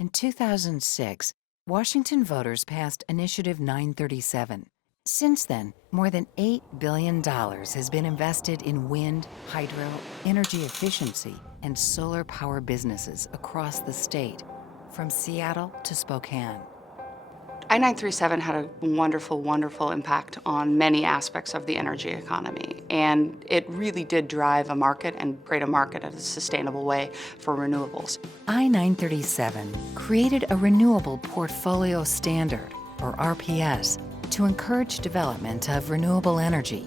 In 2006, Washington voters passed Initiative 937. Since then, more than $8 billion has been invested in wind, hydro, energy efficiency, and solar power businesses across the state, from Seattle to Spokane. I-937 had a wonderful, wonderful impact on many aspects of the energy economy, and it really did drive a market and create a market in a sustainable way for renewables. I-937 created a renewable portfolio standard, or RPS, to encourage development of renewable energy.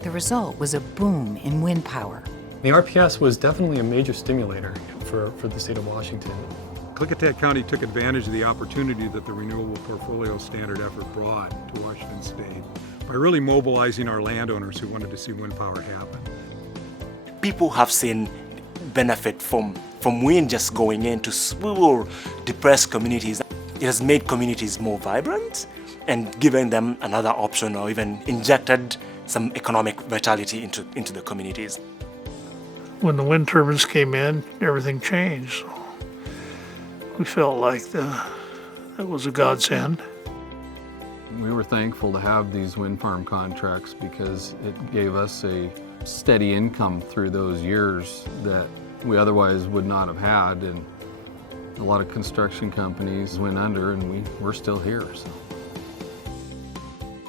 The result was a boom in wind power. The RPS was definitely a major stimulator for the state of Washington. Klickitat County took advantage of the opportunity that the Renewable Portfolio Standard effort brought to Washington State by really mobilizing our landowners who wanted to see wind power happen. People have seen benefit from wind just going into rural, depressed communities. It has made communities more vibrant and given them another option, or even injected some economic vitality into the communities. When the wind turbines came in, everything changed. We felt like that was a godsend. We were thankful to have these wind farm contracts because it gave us a steady income through those years that we otherwise would not have had. And a lot of construction companies went under, and we're still here. So.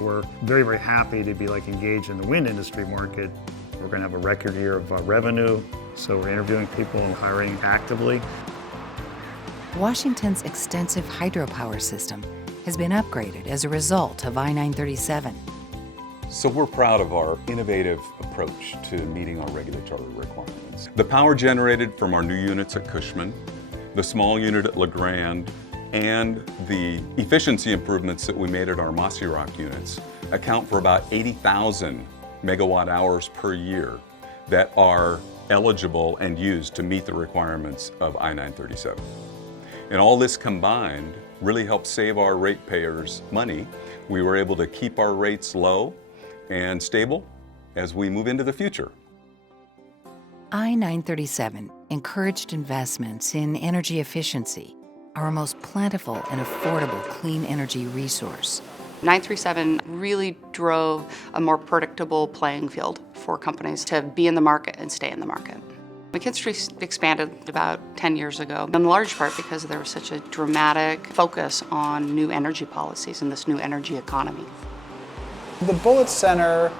We're very, very happy to be engaged in the wind industry market. We're going to have a record year of revenue, so we're interviewing people and hiring actively. Washington's extensive hydropower system has been upgraded as a result of I-937. So we're proud of our innovative approach to meeting our regulatory requirements. The power generated from our new units at Cushman, the small unit at LeGrand, and the efficiency improvements that we made at our Mossy Rock units account for about 80,000 megawatt hours per year that are eligible and used to meet the requirements of I-937. And all this combined really helped save our ratepayers money. We were able to keep our rates low and stable as we move into the future. I-937 encouraged investments in energy efficiency, our most plentiful and affordable clean energy resource. 937 really drove a more predictable playing field for companies to be in the market and stay in the market. McKinstry expanded about 10 years ago, in large part because there was such a dramatic focus on new energy policies and this new energy economy. The Bullitt Center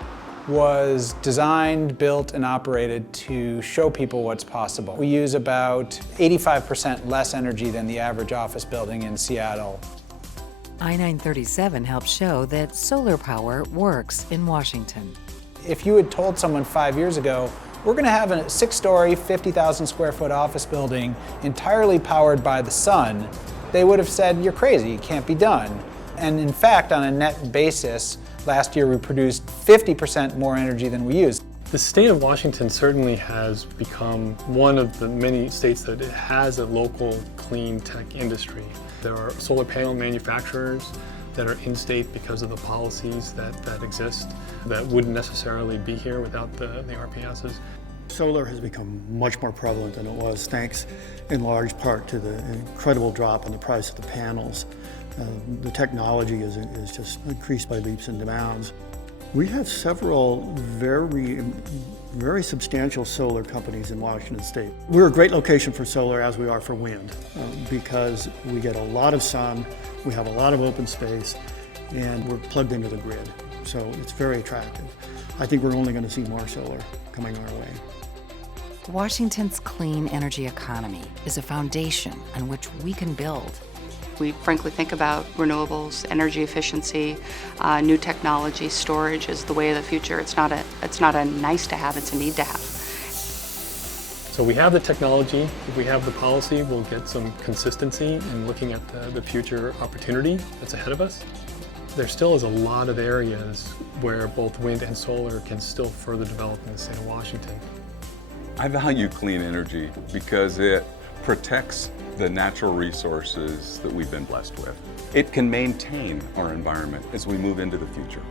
was designed, built, and operated to show people what's possible. We use about 85% less energy than the average office building in Seattle. I-937 helps show that solar power works in Washington. If you had told someone 5 years ago, we're going to have a 6-story, 50,000 square foot office building entirely powered by the sun, they would have said, you're crazy, it can't be done. And in fact, on a net basis, last year we produced 50% more energy than we used. The state of Washington certainly has become one of the many states that has a local clean tech industry. There are solar panel manufacturers that are in-state because of the policies that exist that wouldn't necessarily be here without the RPSs. Solar has become much more prevalent than it was, thanks in large part to the incredible drop in the price of the panels. The technology is just increased by leaps and bounds. We have several very substantial solar companies in Washington State. We're a great location for solar as we are for wind because we get a lot of sun, we have a lot of open space, and we're plugged into the grid. So it's very attractive. I think we're only going to see more solar coming our way. Washington's clean energy economy is a foundation on which we can build. We frankly think about renewables, energy efficiency, new technology, storage is the way of the future. It's not a nice to have, it's a need to have. So we have the technology, if we have the policy, we'll get some consistency in looking at the future opportunity that's ahead of us. There still is a lot of areas where both wind and solar can still further develop in the state of Washington. I value clean energy because it protects the natural resources that we've been blessed with. It can maintain our environment as we move into the future.